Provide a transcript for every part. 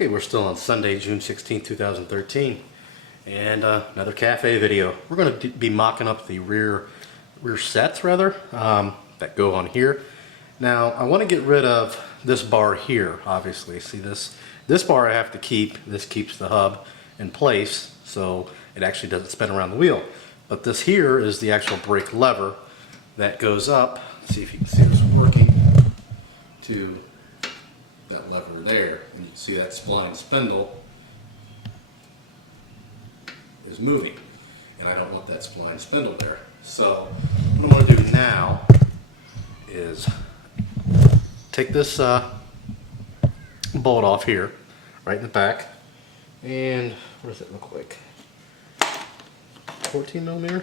Okay, we're still on Sunday, June 16, 2013, and another cafe video. We're going to be mocking up the rear sets, that go on here. Now, I want to get rid of this bar here, obviously. See this bar I have to keep. This keeps the hub in place, so it actually doesn't spin around the wheel. But this here is the actual brake lever that goes up. Let's see if you can see this working to that lever there, and you can see that spline spindle is moving, and I don't want that spline spindle there. So what I'm going to do now is take this bolt off here, right in the back, and what does it look like? 14 millimeter?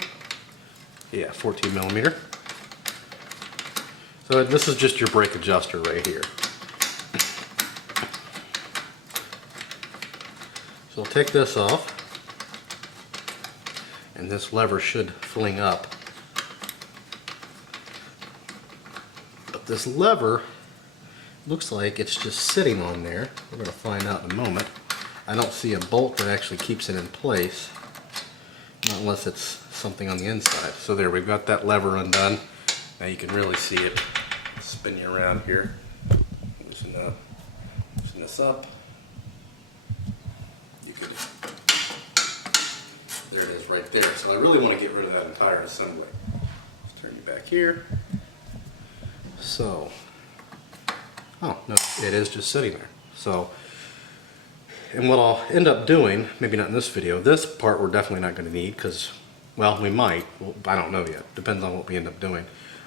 Yeah, 14 millimeter. So this is just your brake adjuster right here. So I'll take this off, and this lever should fling up. But this lever looks like it's just sitting on there. We're going to find out in a moment. I don't see a bolt that actually keeps it in place, not unless it's something on the inside. So there, we've got that lever undone. Now you can really see it spinning around here. Loosen this up. There it is right there. So I really want to get rid of that entire assembly. Let's turn you back here. So, oh no, it is just sitting there. So, and what I'll end up doing, maybe not in this video, this part we're definitely not going to need because, well, we might. Well, I don't know yet. Depends on what we end up doing.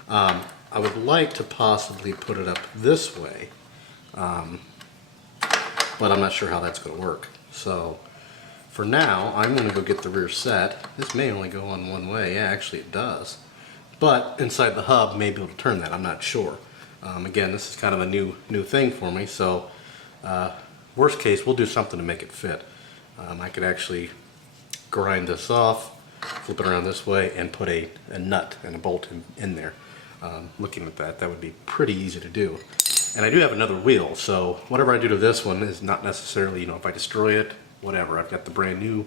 I would like to possibly put it up this way, but I'm not sure how that's going to work. So, for now, I'm going to go get the rear set. This may only go on one way. Yeah, actually it does. But inside the hub, may be able to turn that. I'm not sure. Again, this is kind of a new thing for me. So, worst case, we'll do something to make it fit. I could actually grind this off, flip it around this way, and put a nut and a bolt in there. Looking at that would be pretty easy to do. And I do have another wheel, so whatever I do to this one is not necessarily, if I destroy it, whatever. I've got the brand new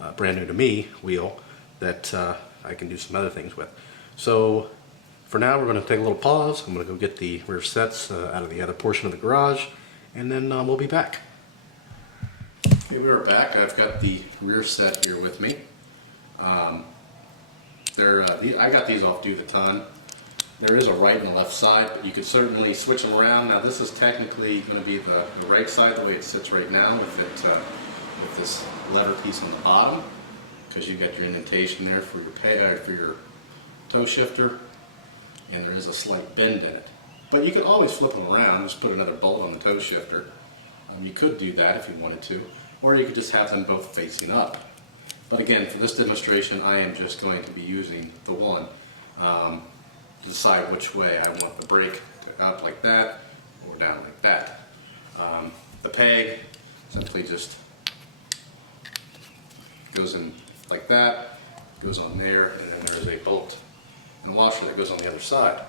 to me wheel that I can do some other things with. So for now, we're going to take a little pause. I'm going to go get the rear sets out of the other portion of the garage, and then we'll be back. Okay, we are back. I've got the rear set here with me. I got these off Do the Ton. There is a right and a left side, but you could certainly switch them around. Now this is technically going to be the right side the way it sits right now with this lever piece on the bottom, because you've got your indentation there for your toe shifter, and there is a slight bend in it. But you can always flip them around, just put another bolt on the toe shifter. You could do that if you wanted to, or you could just have them both facing up. But again, for this demonstration, I am just going to be using the one to decide which way I want the brake to up like that or down like that. The peg simply just goes in like that, goes on there, and then there's a bolt and a washer that goes on the other side.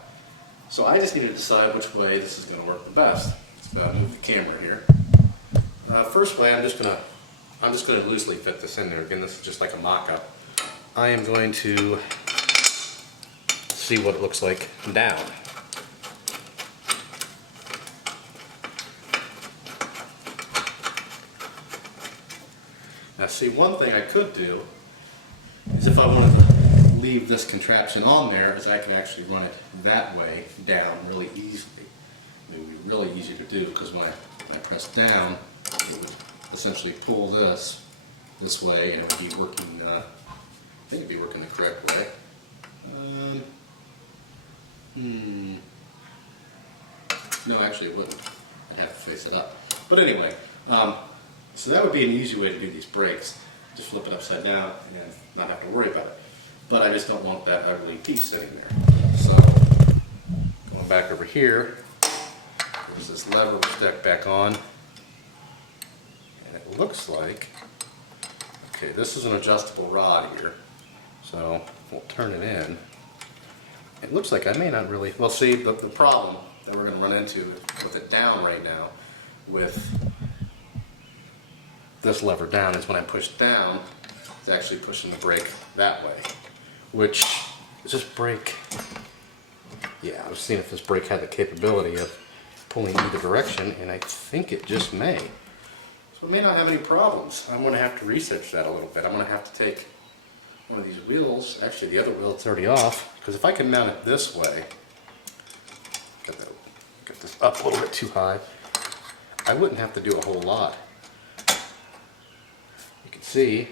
So I just need to decide which way this is going to work the best. Let's move the camera here. First way, I'm just going to loosely fit this in there. Again, this is just like a mock-up. I am going to see what it looks like down. Now see, one thing I could do is if I wanted to leave this contraption on there, is I could actually run it that way down really easily. It would be really easy to do because when I press down, it would essentially pull this way, and it would be working, I think it would be working the correct way. No, actually it wouldn't. I'd have to face it up. But anyway, so that would be an easy way to do these brakes. Just flip it upside down and not have to worry about it. But I just don't want that ugly piece sitting there. So, going back over here, there's this lever we stuck back on. And it looks like, okay, this is an adjustable rod here. So, we'll turn it in. It looks like I may not really, well see, the problem that we're going to run into with it down right now with this lever down is when I push down, it's actually pushing the brake that way. Which, is this brake, yeah, I was seeing if this brake had the capability of pulling either direction, and I think it just may. So it may not have any problems. I'm going to have to research that a little bit. I'm going to have to take one of these wheels, actually the other wheel, it's already off, because if I can mount it this way, get this up a little bit too high, I wouldn't have to do a whole lot. You can see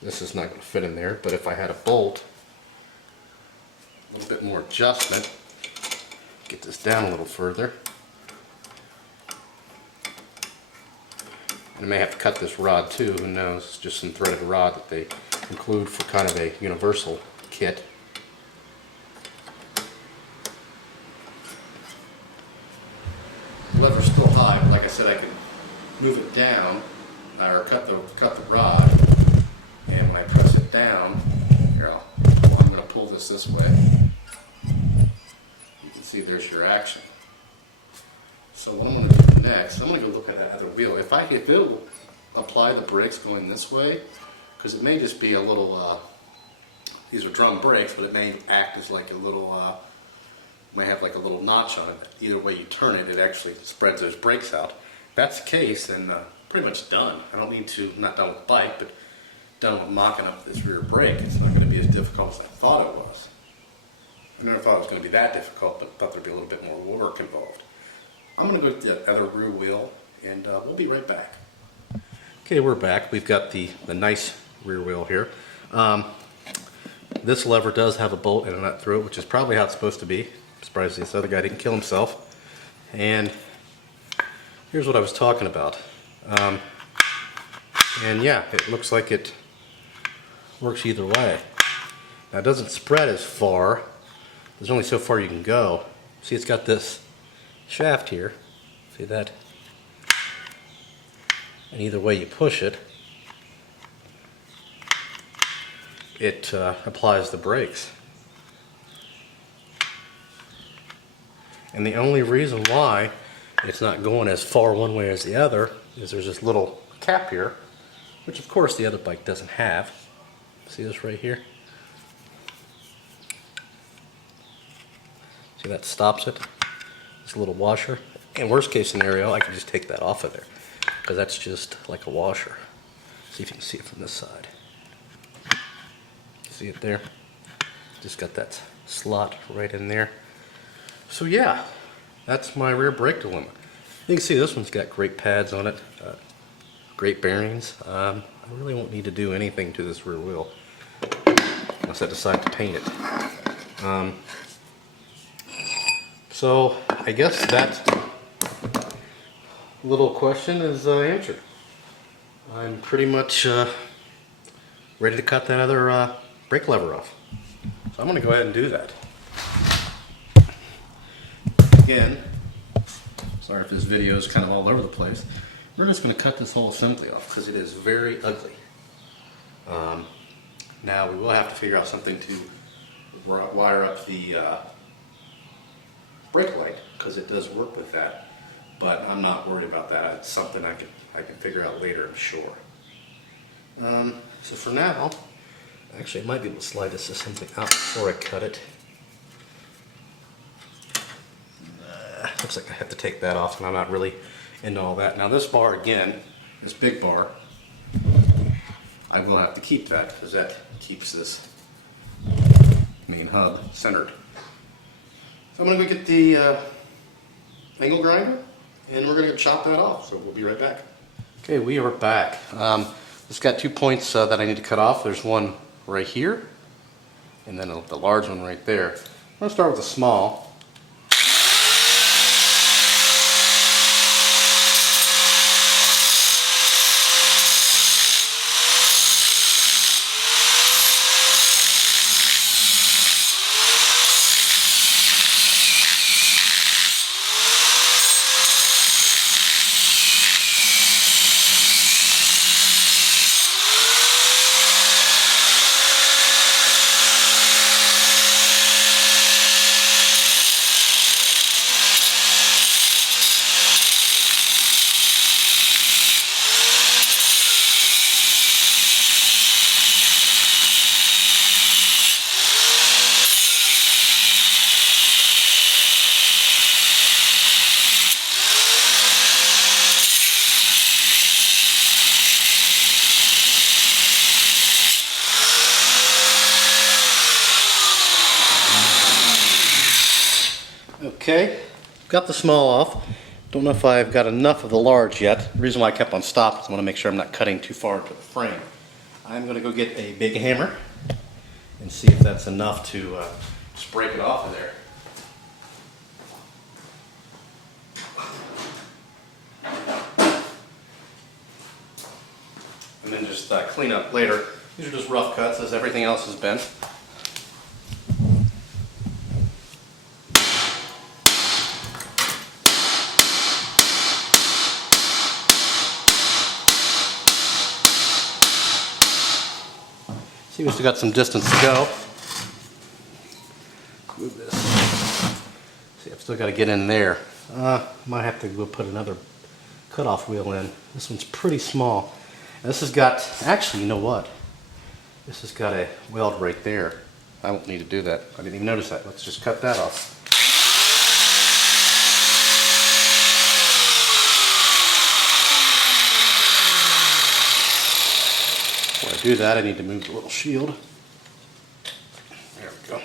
this is not going to fit in there, but if I had a bolt, a little bit more adjustment, get this down a little further. And I may have to cut this rod too, who knows, it's just some threaded rod that they include for kind of a universal kit. The lever's still high, but like I said, I can move it down, or cut the rod, and when I press it down, here I'm going to pull this way. You can see there's your action. So what I'm going to do next, I'm going to go look at that other wheel. If it'll apply the brakes going this way, because it may just be a little, these are drum brakes, but it may act as like a little, might have like a little notch on it. Either way you turn it, it actually spreads those brakes out. If that's the case, then pretty much done. I don't need to, not done with the bike, but done with mocking up this rear brake. It's not going to be as difficult as I thought it was. I never thought it was going to be that difficult, but thought there'd be a little bit more work involved. I'm going to go to the other rear wheel, and we'll be right back. Okay, we're back. We've got the nice rear wheel here. This lever does have a bolt and a nut through it, which is probably how it's supposed to be. I'm surprised this other guy didn't kill himself. And here's what I was talking about. And yeah, it looks like it works either way. Now it doesn't spread as far. There's only so far you can go. See, it's got this shaft here. See that? And either way you push it, it applies the brakes. And the only reason why it's not going as far one way as the other is there's this little cap here, which of course the other bike doesn't have. See this right here? See, that stops it. This little washer. In worst case scenario, I can just take that off of there, because that's just like a washer. See if you can see it from this side. See it there? Just got that slot right in there. So yeah, that's my rear brake dilemma. You can see this one's got great pads on it, great bearings. I really won't need to do anything to this rear wheel unless I decide to paint it. So I guess that little question is answered. I'm pretty much ready to cut that other brake lever off. So I'm going to go ahead and do that. Again, sorry if this video is kind of all over the place. We're just going to cut this whole assembly off because it is very ugly. Now we will have to figure out something to wire up the brake light, because it does work with that. But I'm not worried about that. It's something I can figure out later, I'm sure. So for now, actually I might be able to slide this assembly out before I cut it. Looks like I have to take that off, and I'm not really into all that. Now this bar again, this big bar, I will have to keep that because that keeps this main hub centered. So I'm going to go get the angle grinder, and we're going to chop that off. So we'll be right back. Okay, we are back. It's got 2 points that I need to cut off. There's one right here, and then the large one right there. I'm going to start with the small. Okay, got the small off. Don't know if I've got enough of the large yet. The reason why I kept on stopping is I want to make sure I'm not cutting too far into the frame. I'm going to go get a big hammer and see if that's enough to just break it off of there. And then just clean up later. These are just rough cuts as everything else has been. See, we still got some distance to go. Move this. See, I've still got to get in there. Might have to go put another cutoff wheel in. This one's pretty small. And this has got, actually, you know what? This has got a weld right there. I won't need to do that. I didn't even notice that. Let's just cut that off. Before I do that, I need to move the little shield. There we go.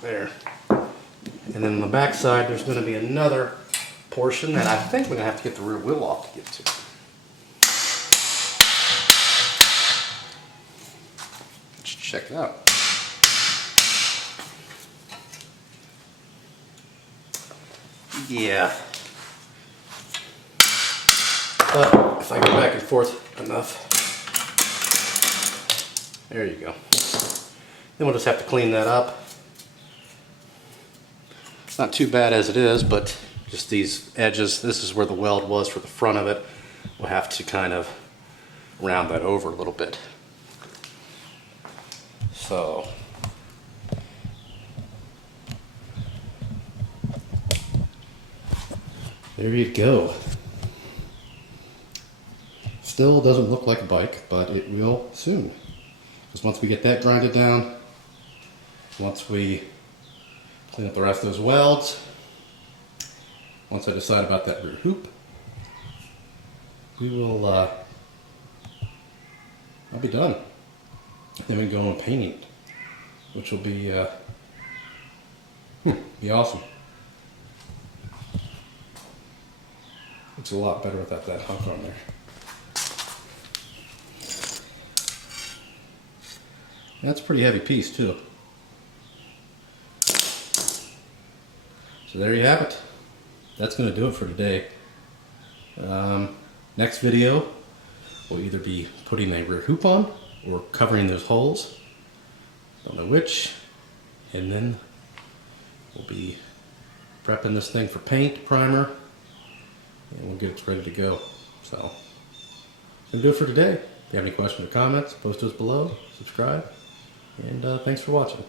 There. And then on the back side, there's going to be another portion that I think we're going to have to get the rear wheel off to get to. Let's check it out. Yeah. But if I go back and forth enough, there you go. Then we'll just have to clean that up. It's not too bad as it is, but just these edges, this is where the weld was for the front of it. We'll have to kind of round that over a little bit. So, there you go. Still doesn't look like a bike, but it will soon. Because once we get that grinded down, once we clean up the rest of those welds, once I decide about that rear hoop, we will, I'll be done. Then we can go on painting, which will be awesome. Looks a lot better without that hunk on there. That's a pretty heavy piece too. So there you have it. That's going to do it for today. Next video, we'll either be putting a rear hoop on or covering those holes. Don't know which. And then we'll be prepping this thing for paint, primer, and we'll get it ready to go. So, that's going to do it for today. If you have any questions or comments, post those below, subscribe, and thanks for watching.